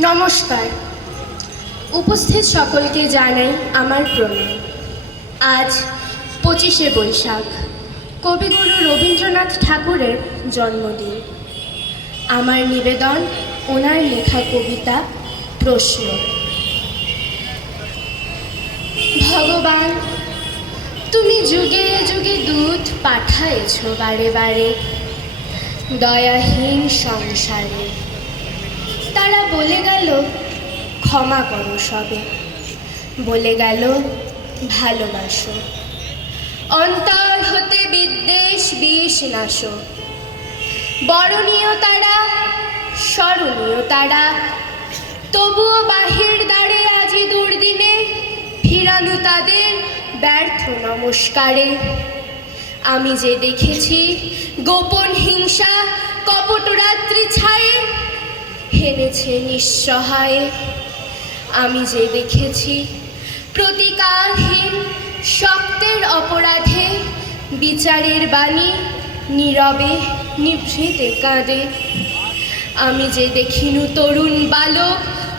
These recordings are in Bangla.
নমস্কার। উপস্থিত সকলকে জানাই আমার প্রণাম। আজ পঁচিশে বৈশাখ, কবিগুরু রবীন্দ্রনাথ ঠাকুরের জন্মদিন। আমার নিবেদন ওনার লেখা কবিতা প্রশ্ন। ভগবান, তুমি যুগে যুগে দুধ পাঠায়েছ বারে বারে। দয়াহীন সংসারে। তারা বলে গেল, ক্ষমা করো সবে। বলে গেল, ভালোবাসো। অন্তর হতে বিদ্বেষ, বিষ নাশো। বরণীয় তারা, স্মরণীয় তারা। তবুও বাহির দ্বারে আজি দুর্দিনে, ফিরানো তাদের ব্যর্থ নমস্কারে। আমি যে দেখেছি গোপন হিংসা ছায়ে হেনেছে নিঃসহায়ে। আমি যে দেখেছি প্রতিকারহীন শক্তের অপরাধে, বিচারের বাণী নীরবে নিভৃতে কাঁদে। আমি যে দেখিনু তরুণ বালক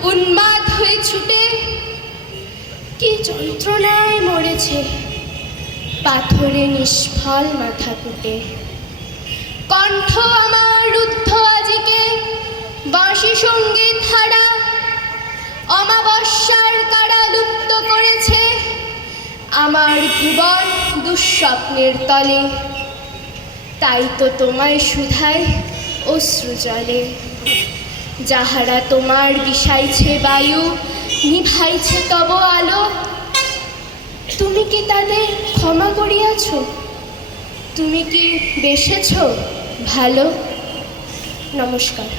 উন্মাদ হয়ে ছুটে, কি যন্ত্রণায় মরেছে পাথরে নিষ্ফল মাথা কুটে। কণ্ঠ আমার আমার ভুবন দুঃস্বপ্নের তলে। তাই তো তোমায় সুধায় অশ্রু জলে যাহারা তোমার বিষাইছে বায়ু, নিভাইছে তব আলো। তুমি কি তাদের ক্ষমা করিয়াছ? তুমি কি বেসেছ ভালো? নমস্কার।